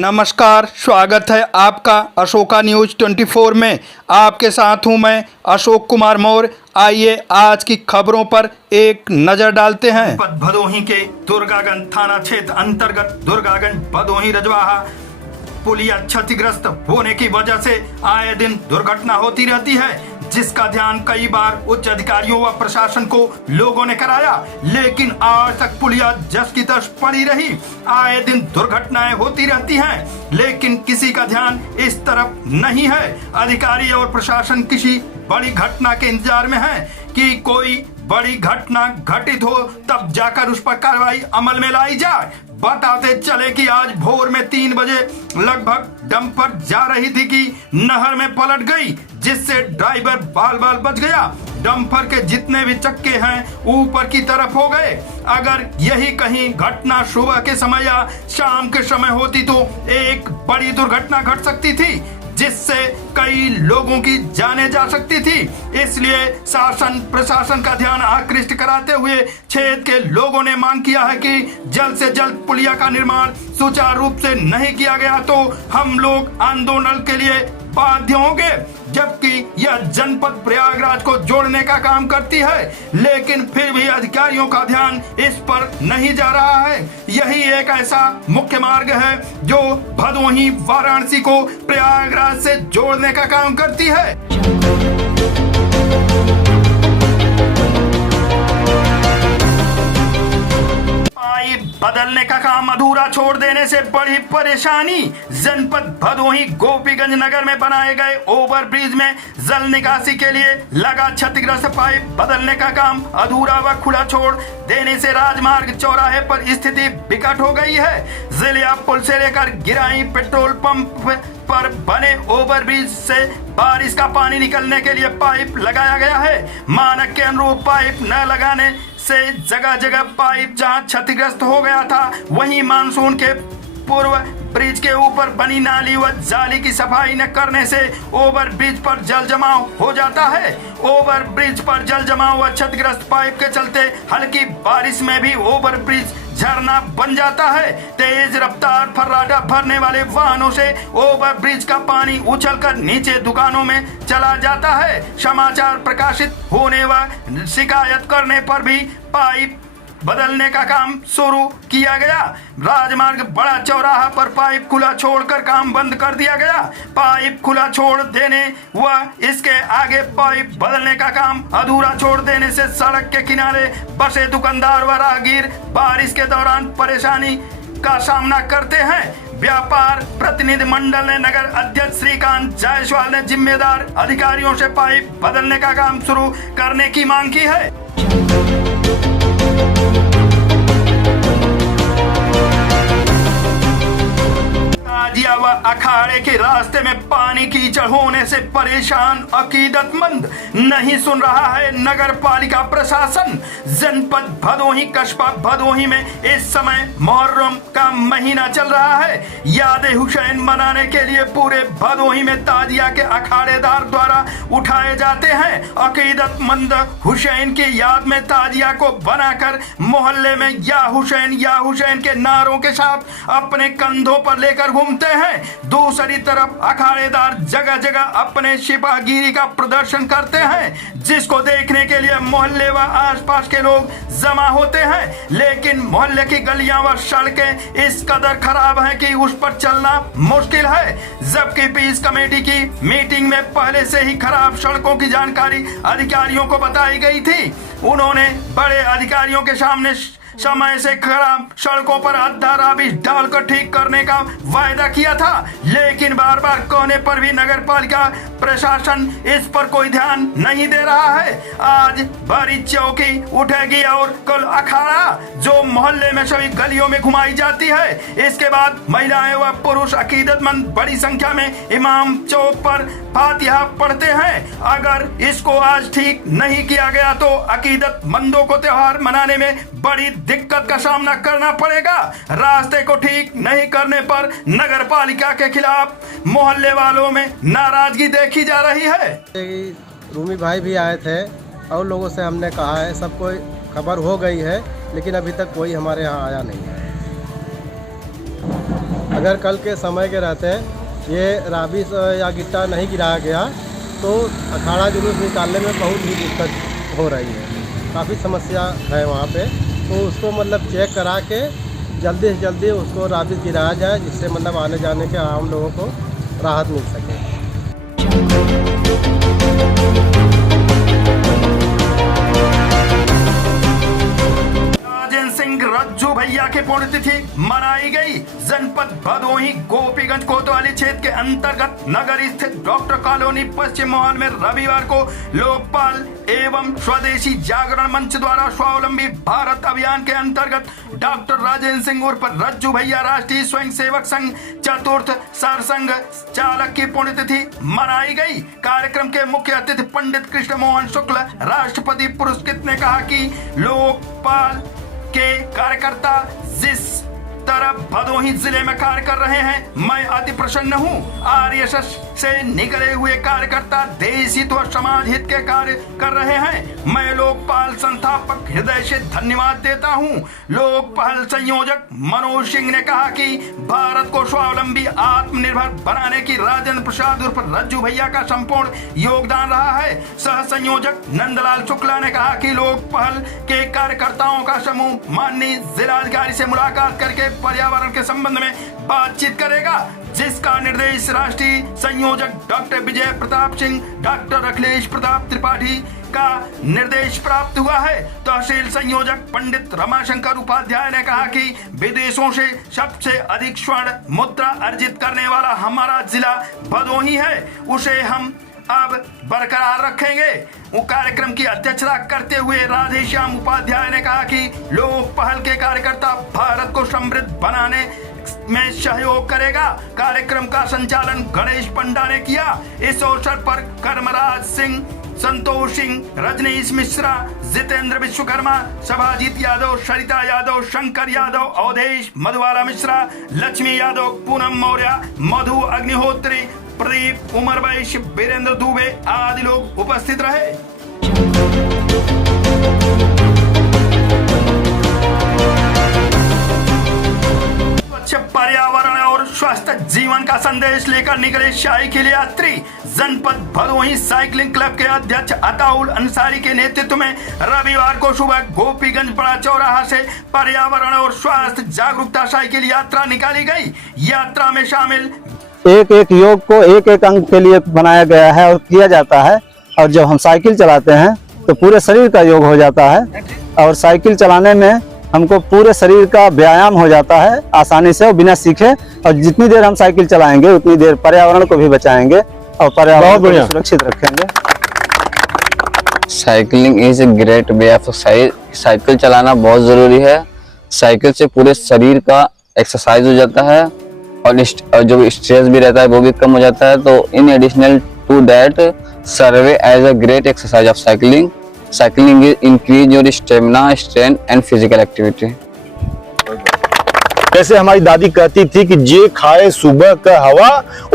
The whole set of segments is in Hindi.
नमस्कार, स्वागत है आपका अशोका न्यूज 24 में। आपके साथ हूं मैं अशोक कुमार मौर्य। आइए आज की खबरों पर एक नजर डालते हैं। भदोही के दुर्गागंज थाना क्षेत्र अंतर्गत दुर्गागंज भदोही रजवाहा पुलिया क्षतिग्रस्त होने की वजह से आए दिन दुर्घटना होती रहती है, जिसका ध्यान कई बार उच्च अधिकारियों व प्रशासन को लोगों ने कराया, लेकिन आज तक पुलिया जस की तस पड़ी रही। आए दिन दुर्घटनाएं होती रहती हैं, लेकिन किसी का ध्यान इस तरफ नहीं है। अधिकारी और प्रशासन किसी बड़ी घटना के इंतजार में है कि कोई बड़ी घटना घटित हो, तब जाकर उस पर कार्रवाई अमल में लाई जाए। बताते चले कि आज भोर में 3 बजे लगभग डंपर जा रही थी कि नहर में पलट गई, जिससे ड्राइवर बाल बाल बच गया। डंपर के जितने भी चक्के हैं ऊपर की तरफ हो गए। अगर यही कहीं घटना सुबह के समय या शाम के समय होती तो एक बड़ी दुर्घटना घट सकती थी, जिससे कई लोगों की जानें जा सकती थी। इसलिए शासन प्रशासन का ध्यान आकृष्ट कराते हुए क्षेत्र के लोगों ने मांग किया है कि जल्द से जल्द पुलिया का निर्माण सुचारू रूप से नहीं किया गया तो हम लोग आंदोलन के लिए बाध्य होंगे। जबकि यह जनपद प्रयागराज को जोड़ने का काम करती है, लेकिन फिर भी अधिकारियों का ध्यान इस पर नहीं जा रहा है। यही एक ऐसा मुख्य मार्ग है जो भदोही वाराणसी को प्रयागराज से जोड़ने का काम करती है। बदलने का काम अधूरा छोड़ देने से बड़ी परेशानी। जनपद भदोही गोपीगंज नगर में बनाए गए ओवरब्रिज में जल निकासी के लिए लगा क्षतिग्रस्त पाइप बदलने का काम अधूरा व खुला छोड़ देने से राजमार्ग चौराहे पर स्थिति विकट हो गई है। जिला पुल से लेकर गिराई पेट्रोल पंप पर बने ओवरब्रिज से बारिश का पानी निकलने के लिए पाइप लगाया गया है। मानक के अनुरूप पाइप न लगाने से जगह जगह पाइप जहां क्षतिग्रस्त हो गया था, वहीं मानसून के पूर्व ब्रिज के ऊपर बनी नाली व जाली की सफाई न करने से ओवर ब्रिज पर जल जमाव हो जाता है। ओवर ब्रिज पर जल जमाव व क्षतिग्रस्त पाइप के चलते हल्की बारिश में भी ओवर ब्रिज झरना बन जाता है। तेज रफ्तार फर्राटा भरने वाले वाहनों से ओवर ब्रिज का पानी उछलकर नीचे दुकानों में चला जाता है। समाचार प्रकाशित होने व शिकायत करने पर भी पाइप बदलने का काम शुरू किया गया। राजमार्ग बड़ा चौराहा पर पाइप खुला छोड़कर काम बंद कर दिया गया। पाइप खुला छोड़ देने व इसके आगे पाइप बदलने का काम अधूरा छोड़ देने से सड़क के किनारे बसे दुकानदार व राहगीर बारिश के दौरान परेशानी का सामना करते हैं। व्यापार प्रतिनिधि मंडल ने नगर अध्यक्ष श्रीकांत जायसवाल ने जिम्मेदार अधिकारियों से पाइप बदलने का काम शुरू करने की मांग की है। व अखाड़े के रास्ते में पानी कीचड़ होने से परेशान अकीदतमंद, नहीं सुन रहा है नगर पालिका प्रशासन। जनपद भदोही कस्बा भदोही में इस समय मुहर्रम का महीना चल रहा है। यादे हुसैन मनाने के लिए पूरे भदोही में ताजिया के अखाड़ेदार द्वारा उठाए जाते हैं। अकीदतमंद हुसैन की याद में ताजिया को बनाकर मोहल्ले में या हुसैन के नारों के साथ अपने कंधों पर लेकर घूमते हैं। दूसरी तरफ अखाड़ेदार जगह जगह अपने सिपाहीगिरी का प्रदर्शन करते हैं, जिसको देखने के लिए मोहल्ले व आसपास के लोग जमा होते हैं। लेकिन मोहल्ले की गलियां व सड़कें इस कदर खराब हैं कि उस पर चलना मुश्किल है। जबकि पीस कमेटी की मीटिंग में पहले से ही खराब सड़कों की जानकारी अधिकारियों को बताई गई थी। उन्होंने बड़े अधिकारियों के सामने समय से खराब सड़कों पर आधा राबिश डालकर ठीक करने का वायदा किया था, लेकिन बार बार कहने पर भी नगर पालिका प्रशासन इस पर कोई ध्यान नहीं दे रहा है। आज बड़ी चौकी उठेगी और कल अखाड़ा, जो मोहल्ले में सभी गलियों में घुमाई जाती है। इसके बाद महिलाएं व पुरुष अकीदतमंद बड़ी संख्या में इमाम चौक पर फातिहा पढ़ते हैं। अगर इसको आज ठीक नहीं किया गया तो अकीदतमंदों को त्योहार मनाने में बड़ी दिक्कत का सामना करना पड़ेगा। रास्ते को ठीक नहीं करने पर नगर पालिका के खिलाफ मोहल्ले वालों में नाराजगी देखी जा रही है। रूमी भाई भी आए थे और लोगों से हमने कहा है, सबको खबर हो गई है, लेकिन अभी तक कोई हमारे यहाँ आया नहीं है। अगर कल के समय के रहते ये राबिस या गिट्टा नहीं गिराया गया तो अखाड़ा जुलूस निकालने में बहुत ही दिक्कत हो रही है। काफ़ी समस्या है वहाँ पे, तो उसको मतलब चेक करा के जल्दी से जल्दी उसको राबिस गिराया जाए, जिससे मतलब आने जाने के आम लोगों को राहत मिल सके। रज्जू भैया की पुण्यतिथि मनाई गई। जनपद भदोही गोपीगंज कोतवाली क्षेत्र के अंतर्गत नगर स्थित डॉक्टर कॉलोनी पश्चिम मोहन में रविवार को लोकपाल एवं स्वदेशी जागरण मंच द्वारा स्वावलंबी भारत अभियान के अंतर्गत डॉक्टर राजेंद्र सिंह उर्फ रज्जू भैया राष्ट्रीय स्वयं सेवक संघ चतुर्थ सरसंघ चालक की पुण्यतिथि मनाई गई। कार्यक्रम के मुख्य अतिथि पंडित कृष्ण मोहन शुक्ल राष्ट्रपति पुरस्कृत ने कहा कि लोकपाल के कार्यकर्ता जिस तरह भदोही जिले में कार्य कर रहे हैं, मैं अति प्रसन्न हूं। आरएसएस से निकले हुए कार्यकर्ता देश हित व समाज हित के कार्य कर रहे हैं। मैं लोकपाल संस्थापक हृदय से धन्यवाद देता हूं। लोकपाल संयोजक मनोज सिंह ने कहा कि भारत को स्वावलंबी आत्मनिर्भर बनाने की राजेंद्र प्रसाद उर्फ रज्जू भैया का संपूर्ण योगदान रहा है। सह संयोजक नंदलाल शुक्ला ने कहा कि लोकपाल के कार्यकर्ताओं का समूह माननीय जिलाधिकारी से मुलाकात करके पर्यावरण के संबंध में बातचीत करेगा, जिसका निर्देश राष्ट्रीय संयोजक डॉक्टर विजय प्रताप सिंह, डॉक्टर अखिलेश प्रताप त्रिपाठी का निर्देश प्राप्त हुआ है। तहसील संयोजक पंडित रमाशंकर उपाध्याय ने कहा कि विदेशों से सबसे अधिक स्वर्ण मुद्रा अर्जित करने वाला हमारा जिला भदोही है, उसे हम अब बरकरार रखेंगे। वो कार्यक्रम की अध्यक्षता करते हुए राधेश्याम उपाध्याय ने कहा कि लोकपहल के कार्यकर्ता भारत को समृद्ध बनाने में सहयोग करेगा। कार्यक्रम का संचालन गणेश पंडा ने किया। इस अवसर पर कर्मराज सिंह, संतोष सिंह, रजनीश मिश्रा, जितेंद्र विश्वकर्मा, सभाजीत यादव, सरिता यादव, शंकर यादव, अवधेश, मधुबाला मिश्रा, लक्ष्मी यादव, पूनम मौर्य, मधु अग्निहोत्री, प्रदीप, उमर वैश्य, वीरेंद्र दुबे आदि लोग उपस्थित रहे। स्वच्छ पर्यावरण और स्वस्थ जीवन का संदेश लेकर निकले साइकिल यात्री। जनपद भदोही साइकिलिंग क्लब के अध्यक्ष अताउल अंसारी के नेतृत्व में रविवार को सुबह गोपीगंज बड़ा चौराहा से पर्यावरण और स्वास्थ्य जागरूकता साइकिल यात्रा निकाली गई। यात्रा में शामिल एक एक योग को एक एक अंग के लिए बनाया गया है और किया जाता है, और जब हम साइकिल चलाते हैं तो पूरे शरीर का योग हो जाता है, और साइकिल चलाने में हमको पूरे शरीर का व्यायाम हो जाता है आसानी से और बिना सीखे। और जितनी देर हम साइकिल चलाएंगे उतनी देर पर्यावरण को भी बचाएंगे और पर्यावरण को भी सुरक्षित रखेंगे। Cycling is a great way of exercise. Cycle चलाना बहुत जरूरी है। साइकिल से पूरे शरीर का एक्सरसाइज हो जाता है और जो स्ट्रेस भी रहता है वो भी कम हो जाता है। तो in additional to that serves as a great exercise of cycling. Cycling increase your stamina, strength and physical activity. जैसे हमारी दादी कहती थी कि जे खाए सुबह का हवा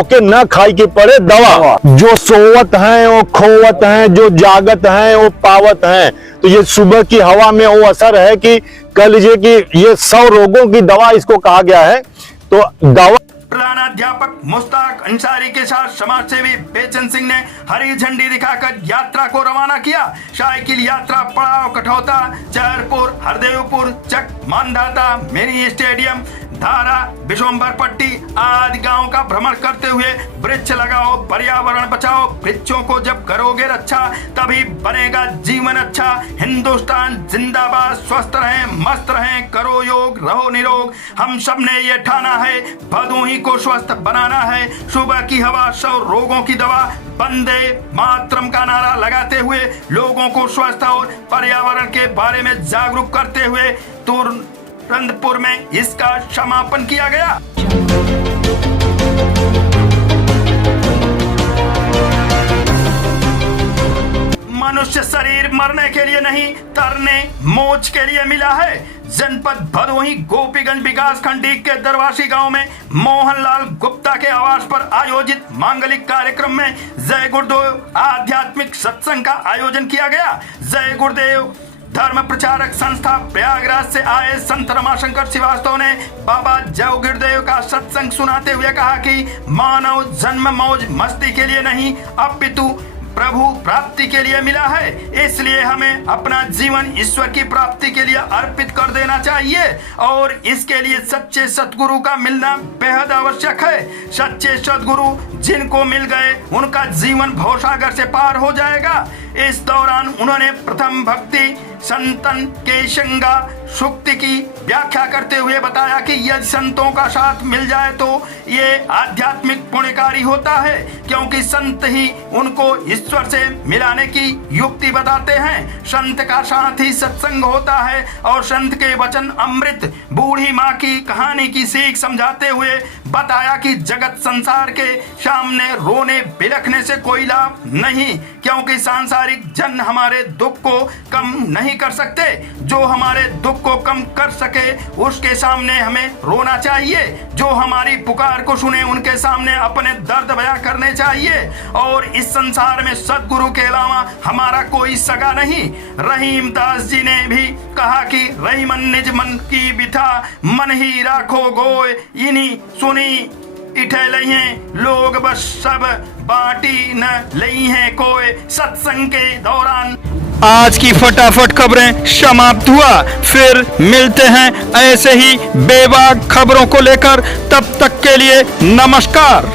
ओके न खाई के पड़े दवा। जो सोवत हैं वो खोवत हैं, जो जागत हैं वो पावत हैं। तो ये सुबह की हवा में वो असर है कि कह लीजिए कि ये 100 रोगों की दवा इसको कहा गया है। तो दवा प्रधानाध्यापक मुश्ताक अंसारी के साथ समाजसेवी बेचन सिंह ने हरी झंडी दिखाकर यात्रा को रवाना किया। साइकिल यात्रा पड़ाव कठौता, चहरपुर, हरदेवपुर, चक, मानदाता, मिनी स्टेडियम, धारा, बिशोम्बर पट्टी आदि गांव का भ्रमण करते हुए वृक्ष लगाओ, पर्यावरण बचाओ। वृक्षों को जब करोगे रक्षा तभी बनेगा जीवन अच्छा। हिंदुस्तान जिंदाबाद। स्वस्थ रहें, मस्त रहें, करो योग, रहो निरोग। हम सब ने ये ठाना है, भदोही को स्वस्थ बनाना है। सुबह की हवा 100 रोगों की दवा। वंदे मातरम का नारा लगाते हुए लोगों को स्वस्थ और पर्यावरण के बारे में जागरूक करते हुए तुरंतपुर में इसका समापन किया गया। मनुष्य शरीर मरने के लिए नहीं, तरने मोच के लिए मिला है। जनपद भदोही गोपीगंज विकास खंड के दरवासी गांव में मोहनलाल गुप्ता के आवास पर आयोजित मांगलिक कार्यक्रम में जय गुरुदेव आध्यात्मिक सत्संग का आयोजन किया गया। जय गुरुदेव धर्म प्रचारक संस्था प्रयागराज से आए संत रमाशंकर श्रीवास्तव ने बाबा जय गिरदेव का सत्संग सुनाते हुए कहा कि मानव जन्म मौज मस्ती के लिए नहीं अपितु प्रभु प्राप्ति के लिए मिला है, इसलिए हमें अपना जीवन ईश्वर की प्राप्ति के लिए अर्पित कर देना चाहिए और इसके लिए सच्चे सतगुरु का मिलना बेहद आवश्यक है। सच्चे सतगुरु जिनको मिल गए उनका जीवन भवसागर से पार हो जाएगा। इस दौरान उन्होंने प्रथम भक्ति संतन के शंगा सुक्ति की व्याख्या करते हुए बताया कि यदि संतों का साथ मिल जाए तो ये आध्यात्मिक पुण्यकारी होता है, क्योंकि संत ही उनको ईश्वर से मिलाने की युक्ति बताते हैं। संत का साथ ही सत्संग होता है और संत के वचन अमृत। बूढ़ी माँ की कहानी की सीख समझाते हुए बताया कि जगत संसार के सामने रोने बिलखने से कोई लाभ नहीं, क्योंकि सांसारिक जन हमारे दुख को कम नहीं कर सकते। जो हमारे दुख को कम कर सके उसके सामने हमें रोना चाहिए। जो हमारी पुकार को सुने उनके सामने अपने दर्द बयां करने चाहिए। और इस संसार में सदगुरु के अलावा हमारा कोई सगा नहीं। रहीम दास जी ने भी कहा कि रहीमन निज मन की बिथा मन ही राखो गोय, इन्हीं सुनी इठे लइहे लोग बस सब बाटी न लई है कोई। सत्संग के दौरान आज की फटाफट खबरें समाप्त हुआ, फिर मिलते हैं ऐसे ही बेबाक खबरों को लेकर। तब तक के लिए नमस्कार।